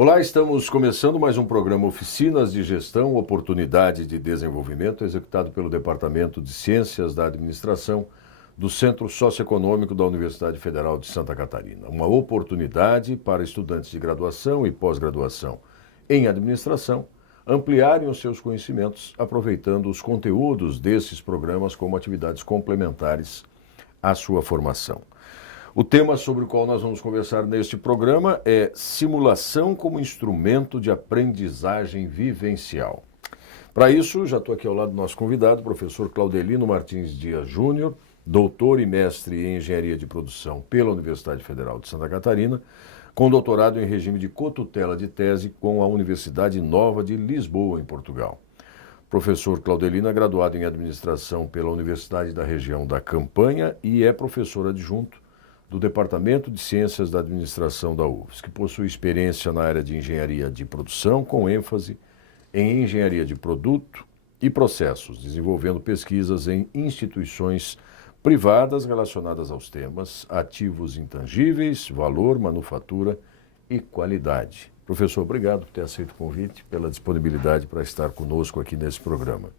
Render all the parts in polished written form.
Olá, estamos começando mais um programa Oficinas de Gestão, Oportunidade de Desenvolvimento, executado pelo Departamento de Ciências da Administração do Centro Socioeconômico da Universidade Federal de Santa Catarina. Uma oportunidade para estudantes de graduação e pós-graduação em administração ampliarem os seus conhecimentos, aproveitando os conteúdos desses programas como atividades complementares à sua formação. O tema sobre o qual nós vamos conversar neste programa é simulação como instrumento de aprendizagem vivencial. Para isso, já estou aqui ao lado do nosso convidado, professor Claudelino Martins Dias Júnior, doutor e mestre em Engenharia de Produção pela Universidade Federal de Santa Catarina, com doutorado em regime de cotutela de tese com a Universidade Nova de Lisboa, em Portugal. Professor Claudelino é graduado em Administração pela Universidade da Região da Campanha e é professor adjunto do Departamento de Ciências da Administração da UFSC, que possui experiência na área de Engenharia de Produção, com ênfase em Engenharia de Produto e Processos, desenvolvendo pesquisas em instituições privadas relacionadas aos temas ativos intangíveis, valor, manufatura e qualidade. Professor, obrigado por ter aceito o convite, pela disponibilidade para estar conosco aqui nesse programa.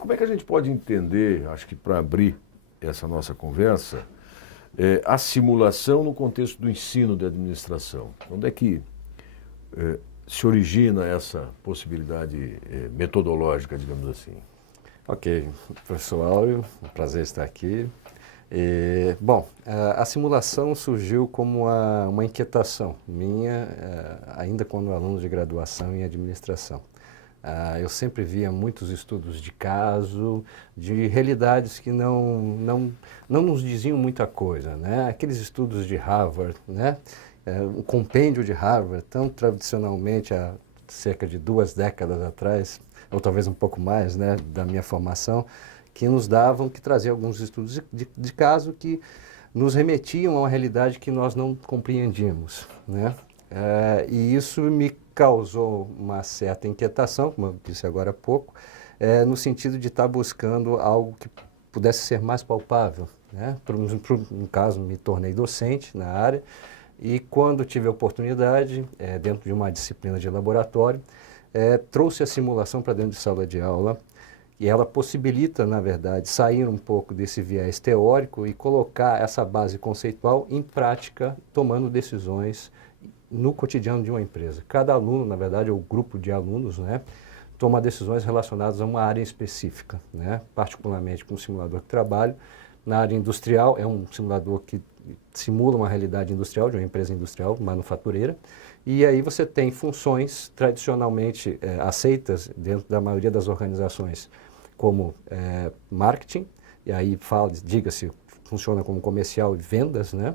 Como é que a gente pode entender, acho que para abrir essa nossa conversa, a simulação no contexto do ensino de administração? Onde é que se origina essa possibilidade metodológica, digamos assim? Ok, professor Áureo, um prazer estar aqui. A simulação surgiu como uma inquietação minha, ainda quando aluno de graduação em administração. Eu sempre via muitos estudos de caso, de realidades que não nos diziam muita coisa, né? Aqueles estudos de Harvard, né? O compêndio de Harvard, tão tradicionalmente há cerca de 2 décadas atrás, ou talvez um pouco mais, né, da minha formação, que traziam alguns estudos de caso que nos remetiam a uma realidade que nós não compreendíamos, né? E isso me causou uma certa inquietação, como eu disse agora há pouco, no sentido de estar buscando algo que pudesse ser mais palpável, né? No caso, me tornei docente na área e quando tive a oportunidade, dentro de uma disciplina de laboratório, trouxe a simulação para dentro de sala de aula e ela possibilita, na verdade, sair um pouco desse viés teórico e colocar essa base conceitual em prática, tomando decisões no cotidiano de uma empresa. Cada aluno, na verdade, ou grupo de alunos, né, toma decisões relacionadas a uma área específica, né, particularmente com o simulador que trabalho. Na área industrial, é um simulador que simula uma realidade industrial, de uma empresa industrial, manufatureira, e aí você tem funções tradicionalmente aceitas dentro da maioria das organizações, como marketing, e aí diga-se, funciona como comercial e vendas, né,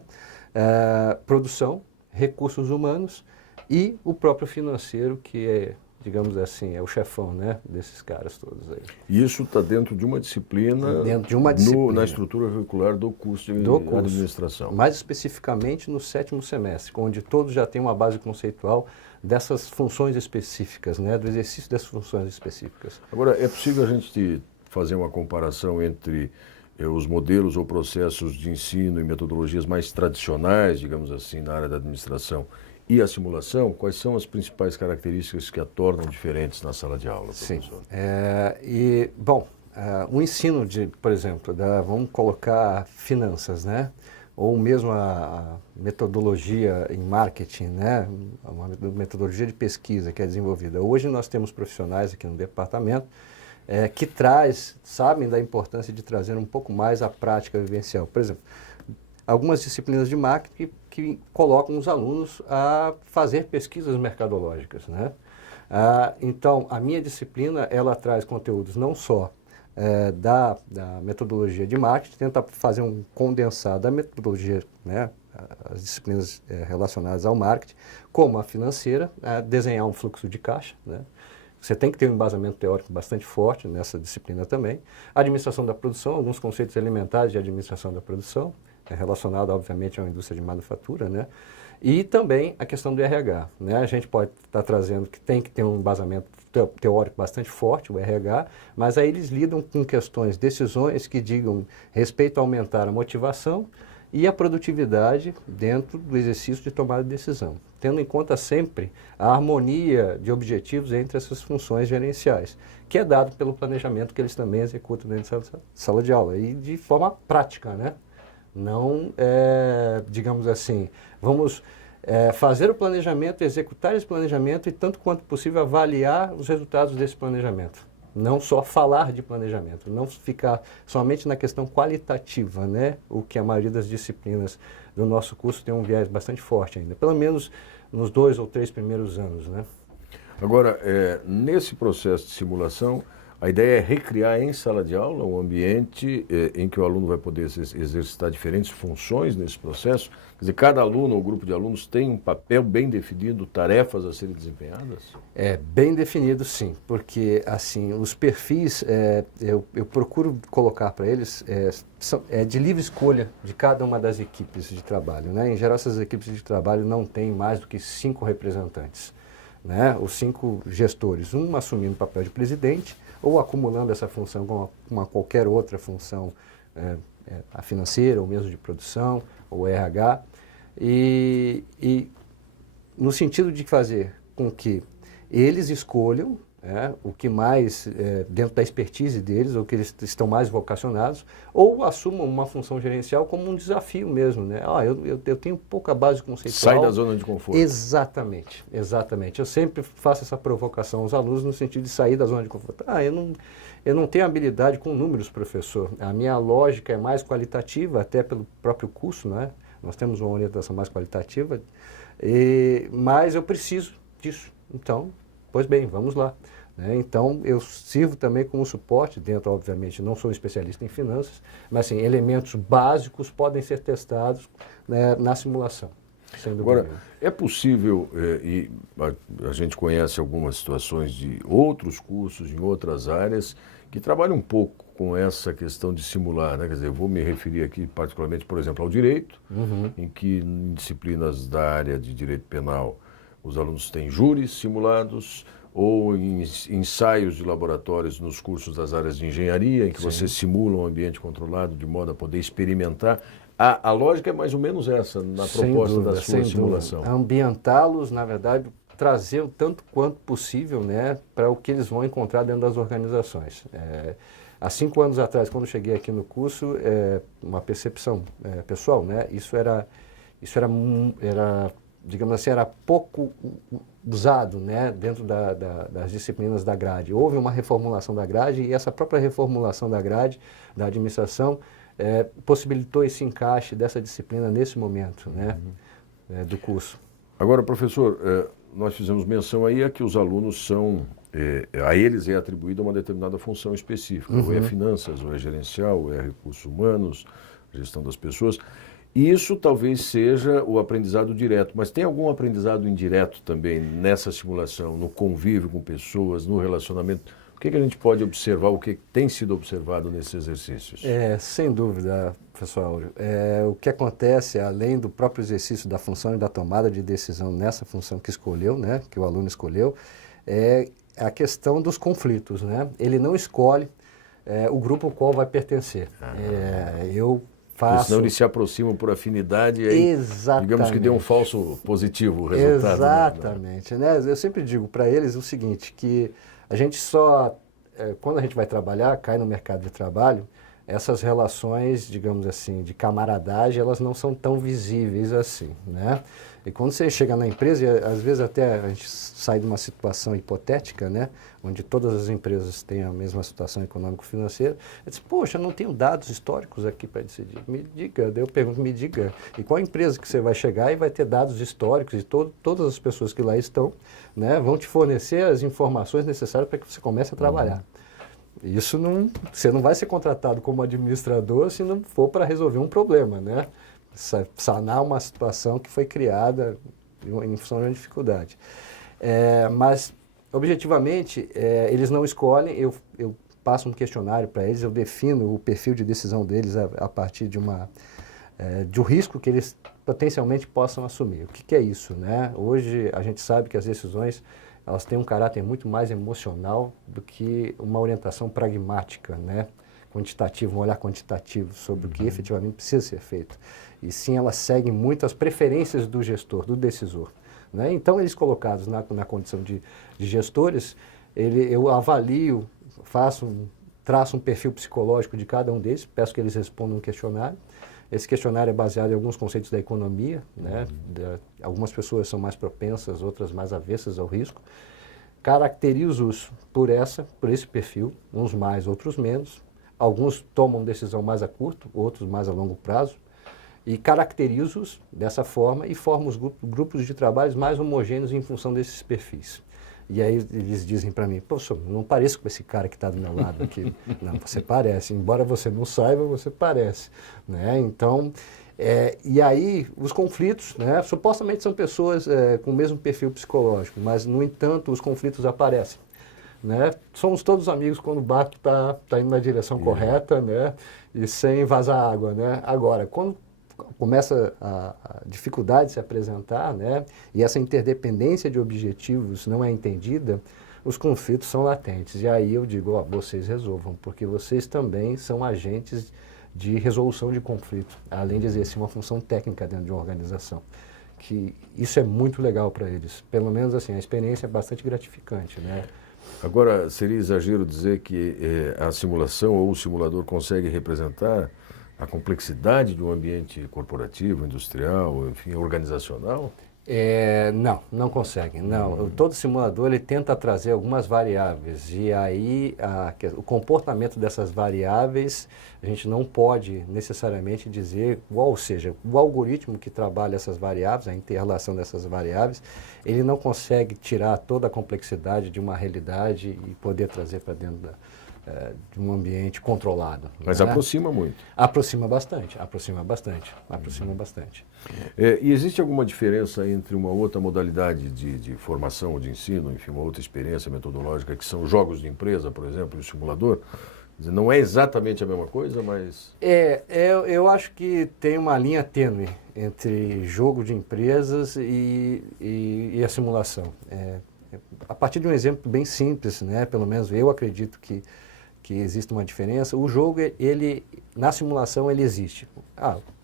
produção, recursos humanos e o próprio financeiro, que é, digamos assim, é o chefão, né, desses caras todos aí. E isso está dentro de uma disciplina, na estrutura curricular do curso de administração. Mais especificamente no 7º semestre, onde todos já têm uma base conceitual dessas funções específicas, né, do exercício dessas funções específicas. Agora, é possível a gente fazer uma comparação entre os modelos ou processos de ensino e metodologias mais tradicionais, digamos assim, na área da administração e a simulação? Quais são as principais características que a tornam diferentes na sala de aula, professor? Sim. O ensino de, por exemplo, vamos colocar finanças, né? Ou mesmo a metodologia em marketing, né? Uma metodologia de pesquisa que é desenvolvida. Hoje nós temos profissionais aqui no departamento que sabem da importância de trazer um pouco mais a prática vivencial. Por exemplo, algumas disciplinas de marketing que colocam os alunos a fazer pesquisas mercadológicas, né? Então, a minha disciplina, ela traz conteúdos não só da metodologia de marketing, tenta fazer um condensado da metodologia, né? As disciplinas relacionadas ao marketing, como a financeira, desenhar um fluxo de caixa, né? Você tem que ter um embasamento teórico bastante forte nessa disciplina também. A administração da produção, alguns conceitos elementares de administração da produção, relacionado, obviamente, a uma indústria de manufatura, né? E também a questão do RH, né? A gente pode estar trazendo que tem que ter um embasamento teórico bastante forte, o RH, mas aí eles lidam com questões, decisões que digam respeito a aumentar a motivação e a produtividade dentro do exercício de tomada de decisão, tendo em conta sempre a harmonia de objetivos entre essas funções gerenciais, que é dado pelo planejamento que eles também executam dentro da sala de aula, e de forma prática, né? Não, digamos assim, vamos fazer o planejamento, executar esse planejamento e, tanto quanto possível, avaliar os resultados desse planejamento. Não só falar de planejamento, não ficar somente na questão qualitativa, né? O que a maioria das disciplinas do nosso curso tem um viés bastante forte ainda, pelo menos nos 2 ou 3 primeiros anos, né? Agora, nesse processo de simulação, a ideia é recriar em sala de aula um ambiente em que o aluno vai poder exercitar diferentes funções nesse processo. Quer dizer, cada aluno ou grupo de alunos tem um papel bem definido, tarefas a serem desempenhadas? É bem definido, sim, porque assim os perfis eu procuro colocar para eles de livre escolha de cada uma das equipes de trabalho, né? Em geral, essas equipes de trabalho não têm mais do que 5 representantes, né? Os 5 gestores, um assumindo o papel de presidente ou acumulando essa função com qualquer outra função, a financeira ou mesmo de produção ou RH, e no sentido de fazer com que eles escolham o que mais, dentro da expertise deles, ou que eles estão mais vocacionados, ou assumam uma função gerencial como um desafio mesmo, né? Eu tenho pouca base conceitual. Sai da zona de conforto. Exatamente, exatamente. Eu sempre faço essa provocação aos alunos no sentido de sair da zona de conforto. Eu não tenho habilidade com números, professor. A minha lógica é mais qualitativa, até pelo próprio curso, né? Nós temos uma orientação mais qualitativa, mas eu preciso disso. Então, pois bem, vamos lá. Então, eu sirvo também como suporte, dentro, obviamente, não sou especialista em finanças, mas assim, elementos básicos podem ser testados, né, na simulação. Agora, é possível, e a gente conhece algumas situações de outros cursos em outras áreas que trabalham um pouco com essa questão de simular, né? Quer dizer, eu vou me referir aqui particularmente, por exemplo, ao direito, em que em disciplinas da área de direito penal os alunos têm júris simulados, ou em ensaios de laboratórios nos cursos das áreas de engenharia, em que você simula um ambiente controlado de modo a poder experimentar. A lógica é mais ou menos essa, na proposta da sua simulação. Ambientá-los, na verdade, trazer o tanto quanto possível, né, para o que eles vão encontrar dentro das organizações. Há 5 anos atrás, quando eu cheguei aqui no curso, uma percepção pessoal, né, isso era, digamos assim, era pouco usado, né, dentro das disciplinas da grade. Houve uma reformulação da grade e essa própria reformulação da grade, da administração, possibilitou esse encaixe dessa disciplina nesse momento, né, do curso. Agora, professor, nós fizemos menção aí a que os alunos a eles é atribuída uma determinada função específica, ou é finanças, ou é gerencial, ou é recursos humanos, gestão das pessoas. E isso talvez seja o aprendizado direto, mas tem algum aprendizado indireto também nessa simulação, no convívio com pessoas, no relacionamento? O que a gente pode observar, o que tem sido observado nesses exercícios? Sem dúvida, professor Áureo. O que acontece, além do próprio exercício da função e da tomada de decisão nessa função que escolheu, né, que o aluno escolheu, é a questão dos conflitos, né? Ele não escolhe o grupo ao qual vai pertencer. Porque senão eles se aproximam por afinidade e aí, digamos que deu um falso positivo o resultado. Exatamente. Né? Eu sempre digo para eles o seguinte, que a gente quando a gente vai trabalhar, cai no mercado de trabalho, essas relações, digamos assim, de camaradagem, elas não são tão visíveis assim, né? E quando você chega na empresa, e às vezes até a gente sai de uma situação hipotética, né, onde todas as empresas têm a mesma situação econômico-financeira, eu disse, poxa, não tenho dados históricos aqui para decidir. Me diga, daí eu pergunto, me diga, e qual empresa que você vai chegar e vai ter dados históricos e todas as pessoas que lá estão, né, vão te fornecer as informações necessárias para que você comece a trabalhar. Isso você não vai ser contratado como administrador se não for para resolver um problema, né? Sanar uma situação que foi criada em função de uma dificuldade. Mas, objetivamente, eles não escolhem, eu passo um questionário para eles, eu defino o perfil de decisão deles a partir de um risco que eles potencialmente possam assumir. O que é isso, né? Hoje a gente sabe que as decisões elas têm um caráter muito mais emocional do que uma orientação pragmática, né? quantitativo, um olhar quantitativo sobre o que efetivamente precisa ser feito. E sim, elas seguem muito as preferências do gestor, do decisor. Né? Então, eles colocados na condição de gestores, eu avalio, traço um perfil psicológico de cada um deles, peço que eles respondam um questionário. Esse questionário é baseado em alguns conceitos da economia, né? Algumas pessoas são mais propensas, outras mais avessas ao risco. Caracterizo-os por esse perfil, uns mais, outros menos. Alguns tomam decisão mais a curto, outros mais a longo prazo. E caracterizo-os dessa forma e formo os grupos de trabalhos mais homogêneos em função desses perfis. E aí eles dizem para mim, poxa, não pareço com esse cara que está do meu lado aqui. Não, você parece. Embora você não saiba, você parece. Né? Então, e aí os conflitos, né, supostamente são pessoas com o mesmo perfil psicológico, mas, no entanto, os conflitos aparecem. Né? Somos todos amigos quando o barco está indo na direção correta, né, e sem vazar água. Né? Agora, quando começa a dificuldade se apresentar, né, e essa interdependência de objetivos não é entendida, os conflitos são latentes. E aí eu digo, vocês resolvam, porque vocês também são agentes de resolução de conflito, além de exercer uma função técnica dentro de uma organização. Que isso é muito legal para eles. Pelo menos assim, a experiência é bastante gratificante, né? Agora, seria exagero dizer que a simulação ou o simulador consegue representar a complexidade de um ambiente corporativo, industrial, enfim, organizacional? Não consegue. Não. Todo simulador ele tenta trazer algumas variáveis e aí o comportamento dessas variáveis a gente não pode necessariamente dizer, ou seja, o algoritmo que trabalha essas variáveis, a inter-relação dessas variáveis, ele não consegue tirar toda a complexidade de uma realidade e poder trazer para dentro de um ambiente controlado. Mas né? aproxima muito. Aproxima bastante. E existe alguma diferença entre uma outra modalidade de formação ou de ensino, enfim, uma outra experiência metodológica, que são jogos de empresa, por exemplo, e o simulador? Quer dizer, não é exatamente a mesma coisa, mas... Eu acho que tem uma linha tênue entre jogo de empresas e a simulação. A partir de um exemplo bem simples, né, pelo menos eu acredito que existe uma diferença. O jogo, na simulação, ele existe.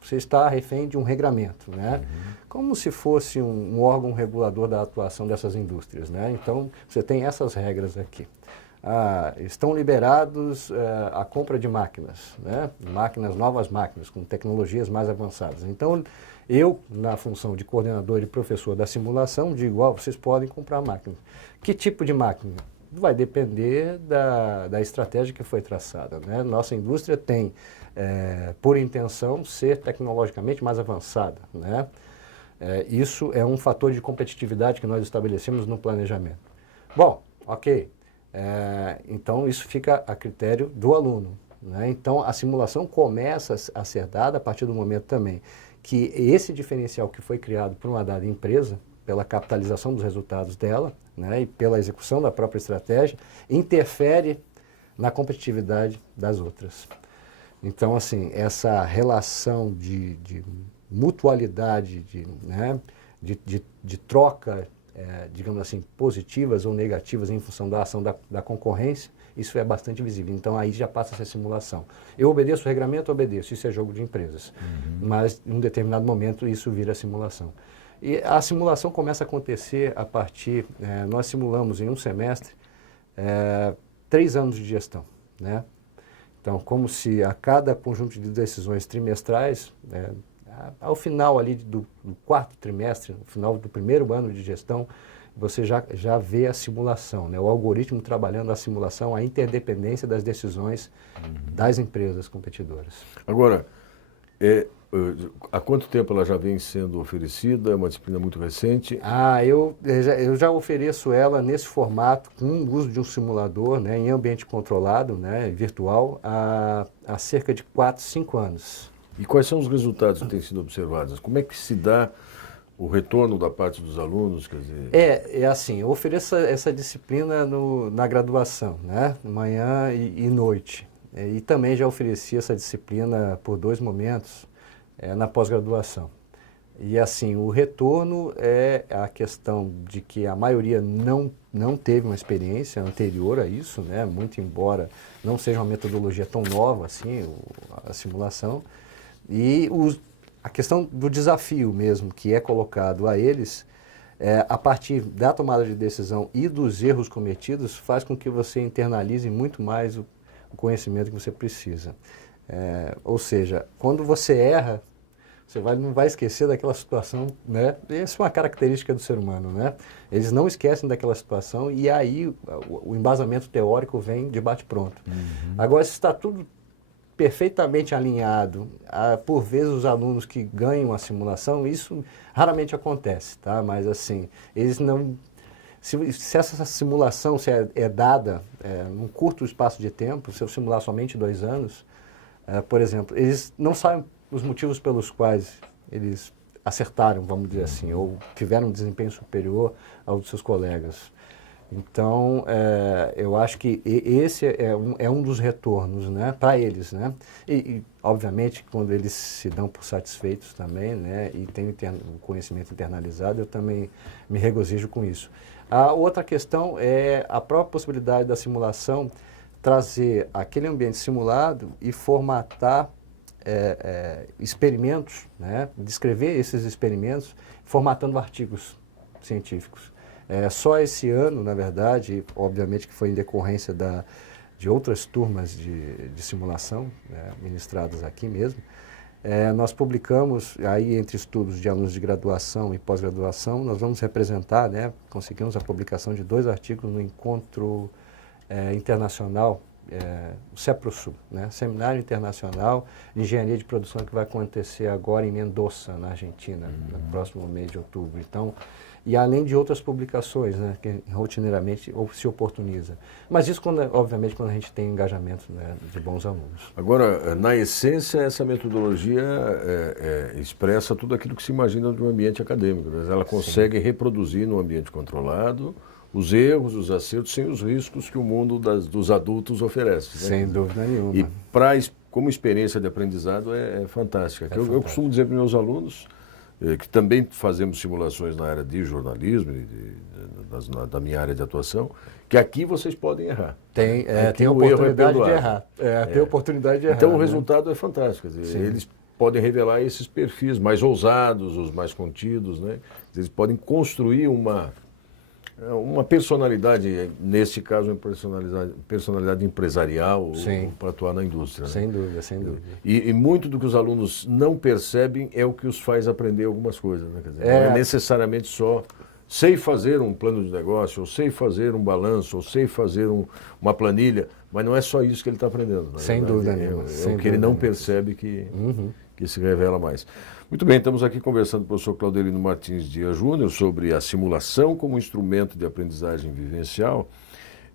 Você está refém de um regramento, né? Como se fosse um órgão regulador da atuação dessas indústrias, né? Então, você tem essas regras aqui. Estão liberados a compra de máquinas, né? Novas máquinas, com tecnologias mais avançadas. Então, eu, na função de coordenador e professor da simulação, digo, vocês podem comprar máquinas. Que tipo de máquina? Vai depender da estratégia que foi traçada. Né? Nossa indústria tem, por intenção, ser tecnologicamente mais avançada. Né? Isso é um fator de competitividade que nós estabelecemos no planejamento. Bom, ok. Então, isso fica a critério do aluno. Né? Então, a simulação começa a ser dada a partir do momento também que esse diferencial que foi criado por uma dada empresa, pela capitalização dos resultados dela, né, e pela execução da própria estratégia, interfere na competitividade das outras. Então, assim, essa relação de mutualidade, de troca, digamos assim, positivas ou negativas em função da ação da concorrência, isso é bastante visível. Então, aí já passa a ser simulação. Eu obedeço o regramento, obedeço. Isso é jogo de empresas. Mas, em um determinado momento, isso vira simulação. E a simulação começa a acontecer a partir... nós simulamos em um semestre 3 anos de gestão. Né? Então, como se a cada conjunto de decisões trimestrais, ao final ali do 4º trimestre, no final do 1º ano de gestão, você já vê a simulação, né? O algoritmo trabalhando a simulação, a interdependência das decisões das empresas competidoras. Agora, há quanto tempo ela já vem sendo oferecida? É uma disciplina muito recente? Eu já ofereço ela nesse formato, com o uso de um simulador, né, em ambiente controlado, né, virtual, há cerca de 4, 5 anos. E quais são os resultados que têm sido observados? Como é que se dá o retorno da parte dos alunos? Quer dizer... assim, eu ofereço essa disciplina na graduação, né, manhã e noite. E também já ofereci essa disciplina por 2 momentos, na pós-graduação. E assim, o retorno é a questão de que a maioria não teve uma experiência anterior a isso, né? Muito embora não seja uma metodologia tão nova assim, a simulação. E a questão do desafio mesmo que é colocado a eles, a partir da tomada de decisão e dos erros cometidos, faz com que você internalize muito mais o conhecimento que você precisa. Ou seja, quando você erra, você não vai esquecer daquela situação, né? Essa é uma característica do ser humano, né? Eles não esquecem daquela situação e aí o embasamento teórico vem de bate-pronto. Agora, se está tudo perfeitamente alinhado, por vezes os alunos que ganham a simulação, isso raramente acontece, tá? Mas assim, eles não... Se essa simulação é dada num curto espaço de tempo, se eu simular somente 2 anos, por exemplo, eles não sabem os motivos pelos quais eles acertaram, vamos dizer assim, ou tiveram um desempenho superior ao dos seus colegas. Então, eu acho que esse é um dos retornos, né, para eles, né? Obviamente, quando eles se dão por satisfeitos também, né, e têm o conhecimento internalizado, eu também me regozijo com isso. A outra questão é a própria possibilidade da simulação trazer aquele ambiente simulado e formatar experimentos, né? Descrever esses experimentos formatando artigos científicos. Só esse ano, na verdade, obviamente que foi em decorrência de outras turmas de simulação, né, ministradas aqui mesmo, nós publicamos, aí entre estudos de alunos de graduação e pós-graduação, nós vamos representar, né, conseguimos a publicação de 2 artigos no encontro internacional, o CEPROSUL, né? Seminário Internacional de Engenharia de Produção, que vai acontecer agora em Mendoza, na Argentina, no próximo mês de outubro. Então, e além de outras publicações, né, que rotineiramente se oportuniza. Mas isso, obviamente, quando a gente tem engajamento, né, de bons alunos. Agora, na essência, essa metodologia expressa tudo aquilo que se imagina de um ambiente acadêmico, né? Ela consegue reproduzir no ambiente controlado os erros, os acertos, sem os riscos que o mundo dos adultos oferece. Né? Sem dúvida nenhuma. E como experiência de aprendizado é fantástica. Eu costumo dizer para os meus alunos, que também fazemos simulações na área de jornalismo, da minha área de atuação, que aqui vocês podem errar. Tem a oportunidade de errar. Tem oportunidade de errar. Então o resultado é fantástico. Quer dizer, eles podem revelar esses perfis mais ousados, os mais contidos, né? Eles podem construir uma personalidade, neste caso, uma personalidade empresarial para atuar na indústria. Né? Sem dúvida, sem dúvida. E muito do que os alunos não percebem é o que os faz aprender algumas coisas. Né? Quer dizer, não é necessariamente só sei fazer um plano de negócio, ou sei fazer um balanço, ou sei fazer uma planilha, mas não é só isso que ele está aprendendo. Sem dúvida nenhuma. É o que ele não percebe que se revela mais. Muito bem, estamos aqui conversando com o professor Claudelino Martins Dias Júnior sobre a simulação como instrumento de aprendizagem vivencial.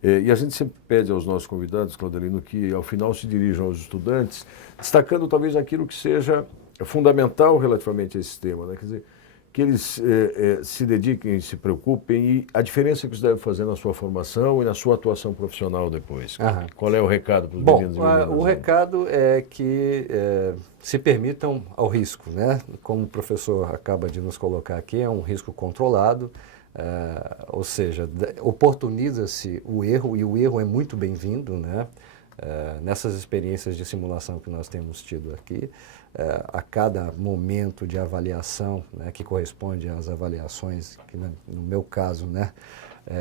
E a gente sempre pede aos nossos convidados, Claudelino, que ao final se dirijam aos estudantes, destacando talvez aquilo que seja fundamental relativamente a esse tema, né? Quer dizer, que eles se dediquem, se preocupem e a diferença que isso deve fazer na sua formação e na sua atuação profissional depois. Qual é o recado para os meninos e meninas? O recado é que se permitam ao risco, né? Como o professor acaba de nos colocar aqui, é um risco controlado, ou seja, oportuniza-se o erro, e o erro é muito bem-vindo, né? Nessas experiências de simulação que nós temos tido aqui, a cada momento de avaliação, né, que corresponde às avaliações, que no meu caso, né,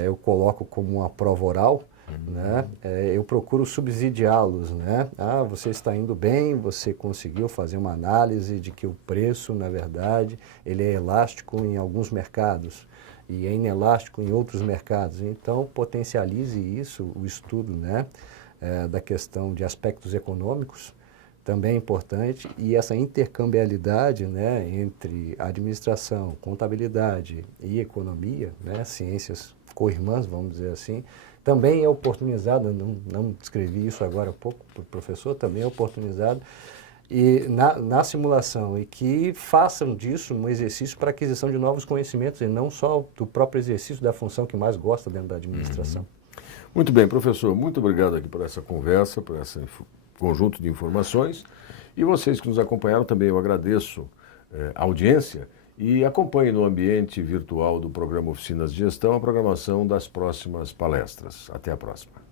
eu coloco como uma prova oral, né, eu procuro subsidiá-los, né? Você está indo bem, você conseguiu fazer uma análise de que o preço, na verdade, ele é elástico em alguns mercados e é inelástico em outros mercados. Então, potencialize isso, o estudo, né, da questão de aspectos econômicos, também é importante, e essa intercambialidade, né, entre administração, contabilidade e economia, né, ciências co-irmãs, vamos dizer assim, também é oportunizado, não descrevi isso agora há pouco para o professor, também é oportunizado e na simulação, e que façam disso um exercício para aquisição de novos conhecimentos, e não só do próprio exercício da função que mais gosta dentro da administração. Muito bem, professor, muito obrigado aqui por essa conversa, por esse conjunto de informações. E vocês que nos acompanharam também, eu agradeço a audiência e acompanhe no ambiente virtual do programa Oficinas de Gestão a programação das próximas palestras. Até a próxima.